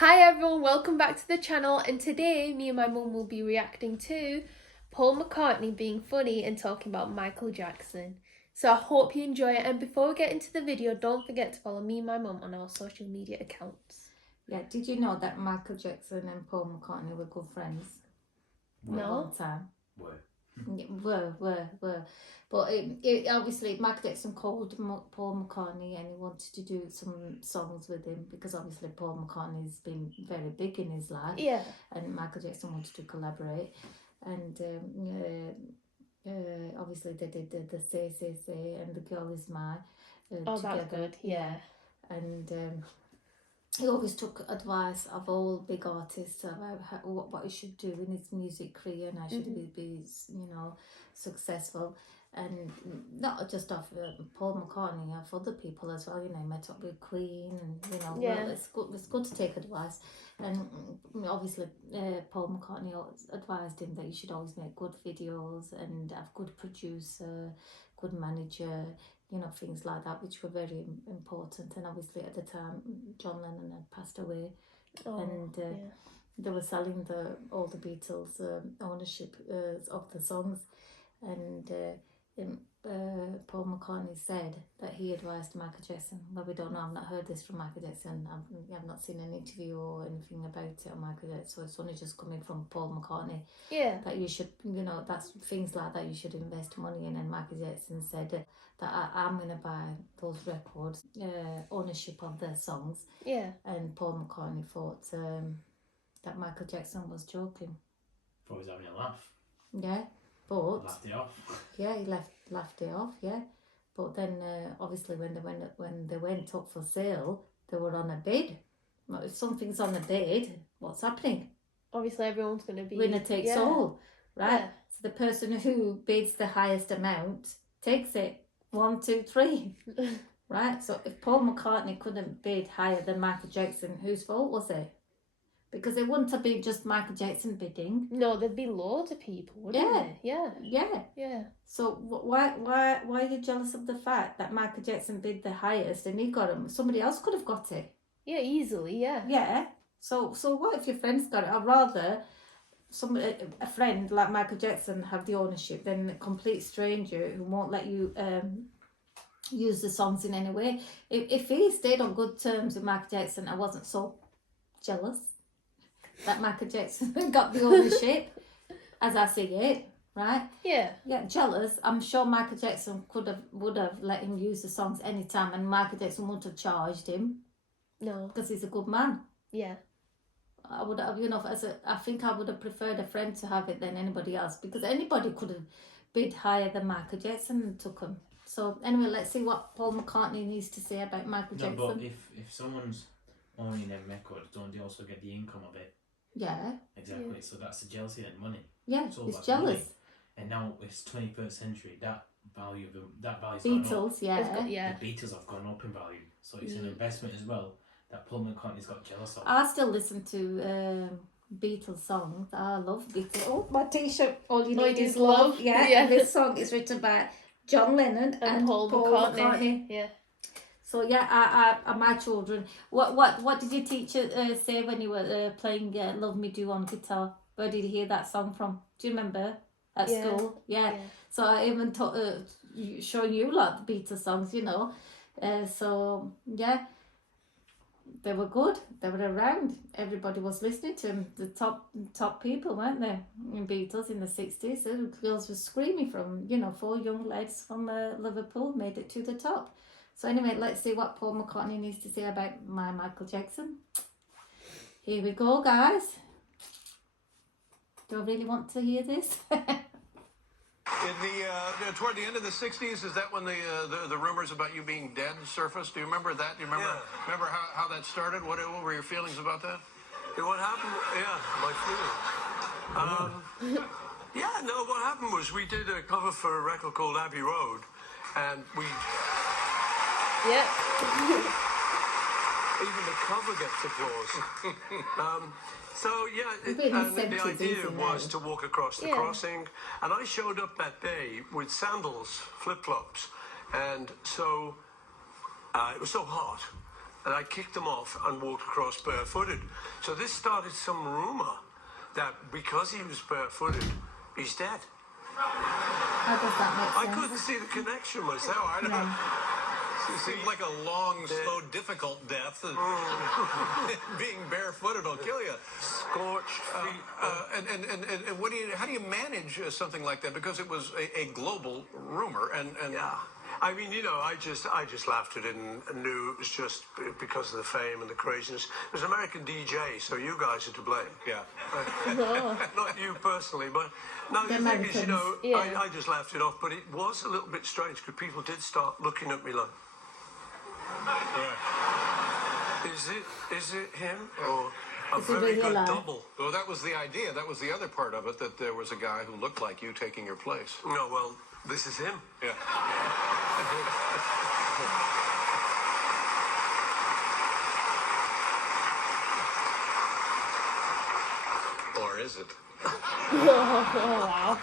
Hi everyone, welcome back to the channel, and today me and my mum will be reacting to Paul McCartney being funny and talking about Michael Jackson. So I hope you enjoy it, and before we get into the video, don't forget to follow me and my mum on our social media accounts. Yeah, did you know that Michael Jackson and Paul McCartney were good friends? No. At one time. Were. Yeah, were. But obviously, Michael Jackson called Paul McCartney and he wanted to do some songs with him because obviously Paul McCartney's been very big in his life. Yeah. And Michael Jackson wanted to collaborate. And obviously they did the Say, Say, Say and The Girl Is Mine Oh, together. that's good, yeah. And he always took advice of all big artists about what he should do in his music career and how should he be, successful. And not just of Paul McCartney, of other people as well. He met up with Queen, and Yeah. well, it's good to take advice. And obviously, Paul McCartney advised him that he should always make good videos and have good producer, good manager, things like that, which were very important. And obviously at the time, John Lennon had passed away, and they were selling all the Beatles ownership of the songs, and Paul McCartney said that he advised Michael Jackson. Well, we don't know. I've not heard this from Michael Jackson. I've not seen an interview or anything about it on Michael Jackson. So it's only just coming from Paul McCartney. Yeah. That you should, that's things like that you should invest money in. And Michael Jackson said that I'm going to buy those records, ownership of their songs. Yeah. And Paul McCartney thought that Michael Jackson was joking. Thought he was having a laugh. Yeah. But laughed it off. Yeah, he laughed it off. Yeah, but then obviously when they went up for sale, they were on a bid. Well, if something's on a bid, what's happening? Obviously, everyone's going to be winner takes all, right? Yeah. So the person who bids the highest amount takes it. 1, 2, 3, right? So if Paul McCartney couldn't bid higher than Michael Jackson, whose fault was it? Because it wouldn't have been just Michael Jackson bidding. No, there'd be loads of people, wouldn't there? Yeah. So why are you jealous of the fact that Michael Jackson bid the highest and he got him? Somebody else could have got it. Yeah, easily, yeah. Yeah. So what if your friend's got it? I'd rather a friend like Michael Jackson have the ownership than a complete stranger who won't let you use the songs in any way. If he stayed on good terms with Michael Jackson, I wasn't so jealous that Michael Jackson got the ownership, as I see it, right? Yeah. Yeah, jealous. I'm sure Michael Jackson would have let him use the songs anytime, and Michael Jackson wouldn't have charged him. No. Because he's a good man. Yeah. I would have, I think I would have preferred a friend to have it than anybody else, because anybody could have bid higher than Michael Jackson and took him. So anyway, let's see what Paul McCartney needs to say about Michael Jackson. No, but if someone's owning them records, don't they also get the income of it? Yeah. Exactly. Yeah. So that's the jealousy and money. Yeah, it's jealous. Money. And now it's 21st century. That value Beatles, gone up. Yeah. The Beatles have gone up in value. So it's an investment as well that Paul McCartney's got jealous of. I still listen to Beatles songs. I love Beatles. Oh, my T-shirt. All you need is love. Yeah. This song is written by John Lennon and Paul McCartney. Yeah. So yeah, I my children. What did your teacher say when you were playing "Love Me Do" on guitar? Where did you hear that song from? Do you remember at school? Yeah. So I even showing you like the Beatles songs, So yeah, they were good. They were around. Everybody was listening to them. The top people, weren't they? In Beatles in the 60s, the girls were screaming from 4 young lads from Liverpool made it to the top. So anyway, let's see what Paul McCartney needs to say about Michael Jackson. Here we go, guys. Do I really want to hear this? In toward the end of the 60s, is that when the rumors about you being dead surfaced? Do you remember that? Do you remember how that started? What were your feelings about that? What happened? My feelings. What happened was we did a cover for a record called Abbey Road, and we. Yeah. Even the cover gets applause. The idea was to walk across the crossing, and I showed up that day with sandals, flip-flops, and so it was so hot and I kicked him off and walked across barefooted. So this started some rumor that because he was barefooted, he's dead. How does that make I sense? couldn't see the connection myself. No, I know. It seems like a long, slow, difficult death. Being barefooted will kill you. Scorched feet. And what do you? How do you manage something like that? Because it was a global rumor, and Yeah. I mean, you know, I just laughed at it and knew it was just because of the fame and the craziness. It was an American DJ, so you guys are to blame. yeah. Not you personally, but no, The the thing is, you know, Americans, yeah. I just laughed it off, but it was a little bit strange because people did start looking at me like, is it him or a Is it very really good alive? double? Well, that was the idea. That was the other part of it. That there was a guy who looked like you taking your place. No, well, this is him. Yeah. Or is it? Wow.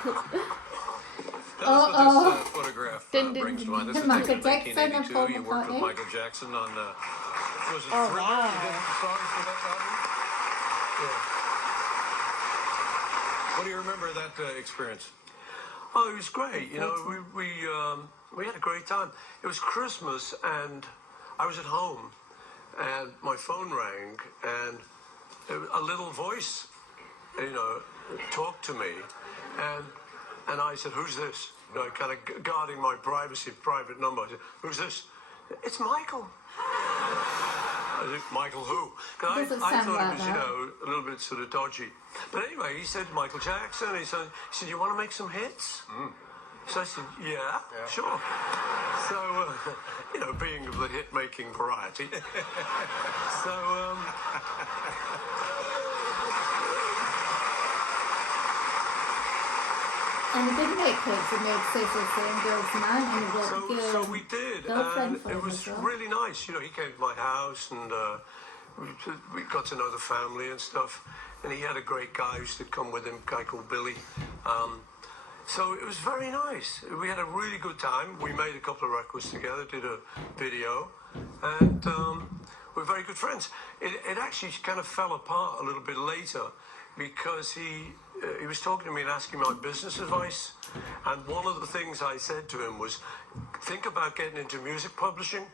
Tell us what this photograph Dun, dun, brings to dun, mind. This dun. is taken in Michael Jackson and 1982. Paul You worked with McCartney. Michael Jackson on was it Oh, Thriller? wow. You did the songs for that album? What do you remember of that experience? Oh, it was great. You know, we had a great time. It was Christmas, and I was at home, and my phone rang, and a little voice, you know, talked to me, and I said, "Who's this?" You know, kind of guarding my privacy, private number. I said, "Who's this?" "It's Michael." I said, "Michael who?" 'Cause Doesn't I sound thought like it was, that. you know, a little bit sort of dodgy. But anyway, he said Michael Jackson. He said, "You want to make some hits?" So I said, yeah, sure. So, you know, being of the hit-making variety. So, And he didn't make hits, he made Cecil Same Girl's Man, and he wrote so we did, Girlfriend and for it him was as well. really nice. You know, he came to my house, and we got to know the family and stuff. And he had a great guy who used to come with him, a guy called Billy. So it was very nice. We had a really good time. We made a couple of records together, did a video, and we're very good friends. It actually kind of fell apart a little bit later because he was talking to me and asking my business advice. And one of the things I said to him was, think about getting into music publishing.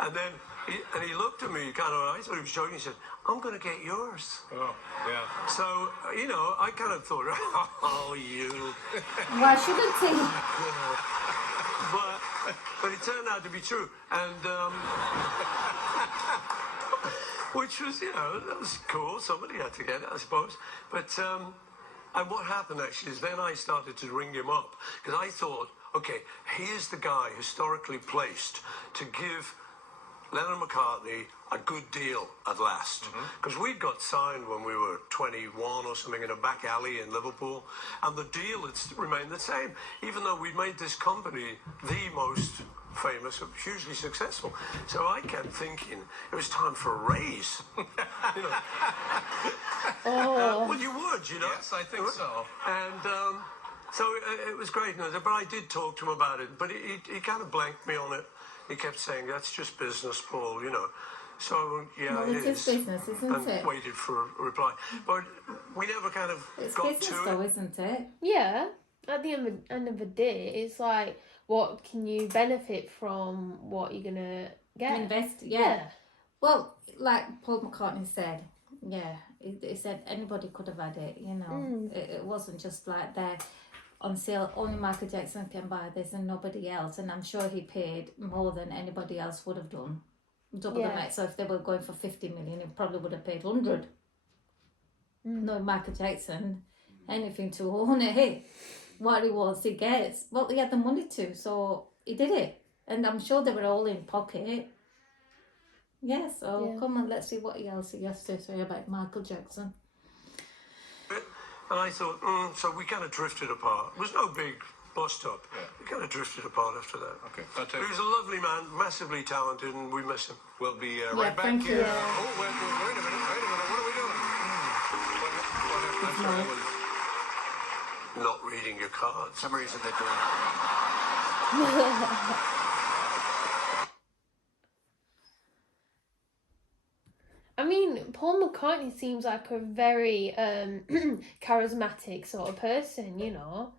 And then he looked at me kind of, I thought he was joking. He said, "I'm going to get yours." Oh, yeah. So, you know, I kind of thought, oh, you. Why shouldn't he? But it turned out to be true. And, which was, you know, that was cool. Somebody had to get it, I suppose. But, and what happened actually is then I started to ring him up because I thought, okay, here's the guy historically placed to give Lennon and McCartney a good deal at last. Because we'd got signed when we were 21 or something in a back alley in Liverpool, and the deal had remained the same, even though we'd made this company the most famous, hugely successful. So I kept thinking it was time for a raise. You know. Well, you would, you know. Yes, I think so. And so it was great. But I did talk to him about it, but he kind of blanked me on it. He kept saying, "That's just business, Paul," you know. So, yeah, Well, it it is. is business, isn't And it? waited for a reply. But we never kind of It's got business to though, it. isn't it? Yeah, at the end of the day, it's like, what can you benefit from what you're gonna get? Invest, yeah. Well, like Paul McCartney said, yeah, he said anybody could have had it, you know. It wasn't just like there on sale, only Michael Jackson can buy this and nobody else. And I'm sure he paid more than anybody else would have done. Double the Yeah. amount. So if they were going for 50 million, he probably would have paid 100. No, Michael Jackson, anything to own it. What he wants, he gets. Well, he had the money to, so he did it. And I'm sure they were all in pocket. Yeah, so Yeah. come on, let's see what else he has to say about Michael Jackson. And I thought, so we kind of drifted apart. It was no big bust up. Yeah. We kind of drifted apart after that. Okay, I'll tell He you. was a lovely man, massively talented, and we miss him. We'll be right back thank here. you. Oh, wait a minute. What are we doing? I'm sorry, I was... Not reading your cards. For some reason they're doing... McCartney seems like a very charismatic sort of person, you know.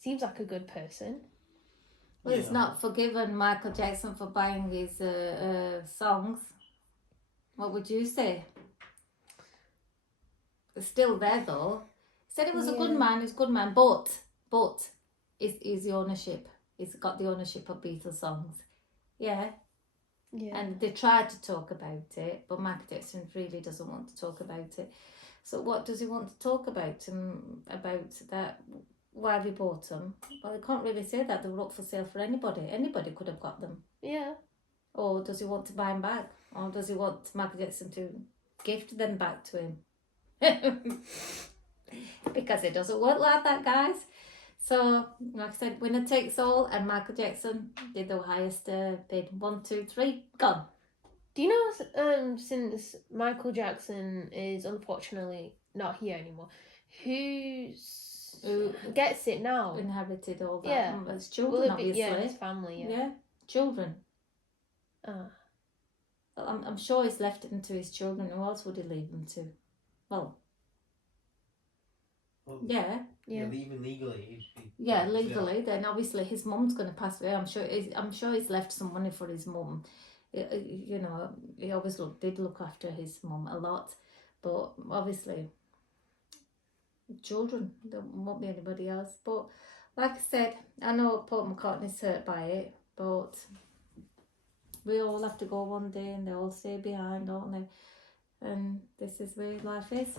Seems like a good person. Well, it's not forgiven Michael Jackson for buying his songs. What would you say? It's still there though. He said he was a good man, he's a good man, but is the ownership. He's got the ownership of Beatles songs. Yeah. Yeah. And they tried to talk about it, but Michael Jackson really doesn't want to talk about it. So what does he want to talk about? About that? Why have he bought them? Well, he can't really say that. They were up for sale for anybody. Anybody could have got them. Yeah. Or does he want to buy them back? Or does he want Michael Jackson to gift them back to him? Because it doesn't work like that, guys. So, like I said, winner takes all, and Michael Jackson did the highest bid. 1, 2, 3, gone. Do you know, since Michael Jackson is unfortunately not here anymore, who gets it now? Inherited all that. Yeah. It's children, obviously. Yeah, his family, Yeah, children. Ah. Well, I'm sure he's left it to his children. Who else would he leave them to? Well, yeah. Even legally. Yeah, legally. Then obviously his mum's going to pass away. I'm sure he's left some money for his mum. You know, he always did look after his mum a lot, but obviously, children, there won't be anybody else. But like I said, I know Paul McCartney's hurt by it, but we all have to go one day, and they all stay behind, don't they? And this is where life is.